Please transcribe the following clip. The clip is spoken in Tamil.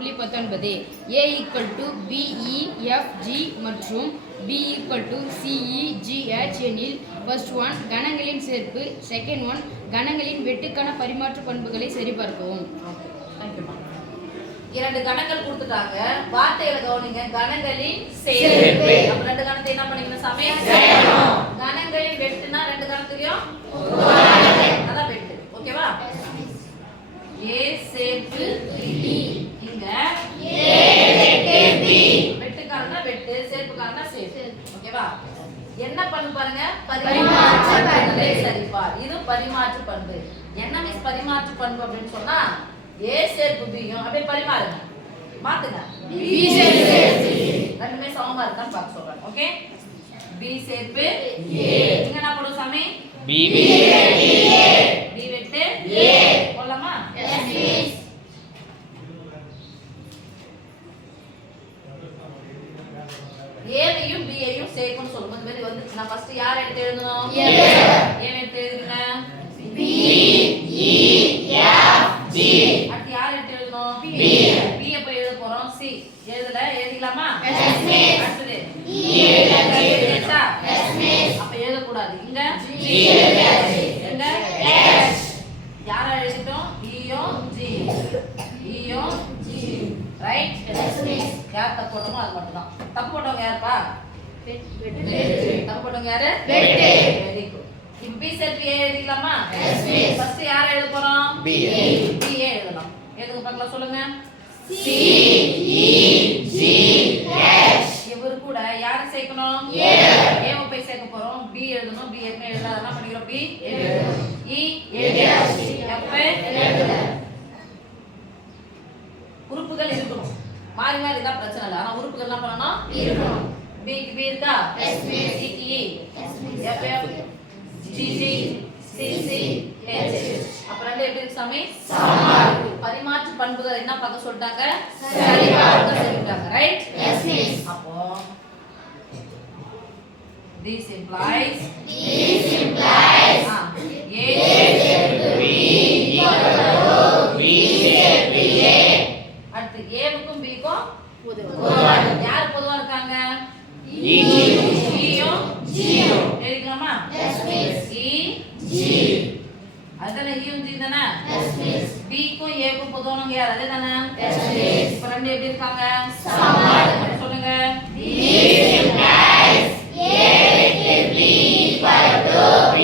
19 a = b e f g மற்றும் b = c e g h எனில் ஃபர்ஸ்ட் ஒன் கணங்களின் சேர்ப்பு, செகண்ட் ஒன் கணங்களின் வெட்டுக்கான பரிமாற்று பண்புகளை சரிபார்க்கவும். இரண்டு கணங்கள் கொடுத்துட்டாங்க. வார்த்தைகளை கவனிங்க. கணங்களின் சேர்ப்பு. அப்ப ரெண்டு கணத்தை என்ன பண்ணிக்கணும் சாமி? கணங்களின் வெட்டுனா ரெண்டு கணத்துலயும் அதான் வெட்டு. ஓகேவா? a சேர்ப்பு b. இங்க a வெட்டு b. வெட்டுக்காரனா வெட்டு, சேர்ப்புக்காரனா சேர்ப்பு. ஓகேவா? என்ன பண்ணு பாருங்க? பரிமாற்று பண்பை சரிபார். இது பரிமாற்று பண்பு. என்ன மிஸ் பரிமாற்று பண்பு அப்படினு சொன்னா a சேர்ப்பு b யும் அப்படியே பரிமாறுங்க. மாத்துங்க. b சேர்ப்பு ரெண்டுமே சமமா இருக்கான்னு பார்க்க சொல்றேன். ஓகே? b சேர்ப்பு a. இங்க என்ன போடுவோம் சாமி? b வெட்டு a. b வெட்டு a. போலாமா? Yes miss. a வையும் b ஐயும் சேர்க்கணும்னு சொல்லும்போது வெளிய வந்துச்சுனா ஃபர்ஸ்ட் யார் எடுத்து எழுதணும்? a. a எடுத்து எழுதுங்க. b e f g. அடுத்து யார் எடுத்து எழுதணும்? b. b எப்ப எழுத போறோம்? c. எழுதல எழுதிக்கலாமா? Yes miss. அடுத்து e எழுதட்டா? Yes miss. அப்ப எழுத கூடாது. இங்க g எழுதியாச்சு. எங்க h. யார எழுதிட்டோம்? e யும் g. e யும் g. ரைட்? Yes miss. யார் தப்பு போட்டோமோ அது மட்டும் தான். தப்பு போட்டவங்க யாருப்பா? வெட்டு. தப்பு போட்டவங்க யாரு? வெட்டு. Very good. இப்ப b சேர்த்து a எழுதிக்கலாமா? Yes miss. ஃபர்ஸ்ட் யார எழுத போறோம்? b. b எழுதலாம். எழுதுங்க பார்க்கலாம் சொல்லுங்க. c e g h. இவரு கூட யார சேர்க்கணும்? a. a வை போய் சேர்க்க போறோம். b எழுதணும். b எப்ப எழுதலாம்? என்ன பண்ணிரோம்? b எழுதணும். e எழுதியாச்சு. f எழுதல. உறுப்புகள் இருக்கணும். மாறி மாறி தான் பிரச்சனை இல்ல. ஆனா உறுப்புகள் என்ன பண்ணனும்? இருக்கணும். b க்கு b இருக்கா? Yes miss. c க்கு e. Yes miss. f g g c c h. அப்ப ரெண்டு எப்படி இருக்கு சாமி? சமமா இருக்கு. பரிமாற்று பண்புகள் என்ன பார்க்க சொல்லிட்டாங்க? சரிபார்க்க சொல்லிட்டாங்க. ரைட்? Yes miss. அப்போ this implies a சேர்ப்பு b = b சேர்ப்பு a. அடுத்து a வுக்கும் b க்கும் பொதுவா யார் பொதுவா இருக்காங்க? e யும் g யும் எழுதிக்கலாமா? Yes miss. e g. அதனால e யும் g தானே? Yes miss. b க்கும் a க்கும் பொதுவானவங்க யார்? அதே தானே? Yes miss. இப்ப ரெண்டு எப்படி இருக்காங்க? சமமா இருக்காங்க. சொல்லுங்க. b implies a வெட்டு b = b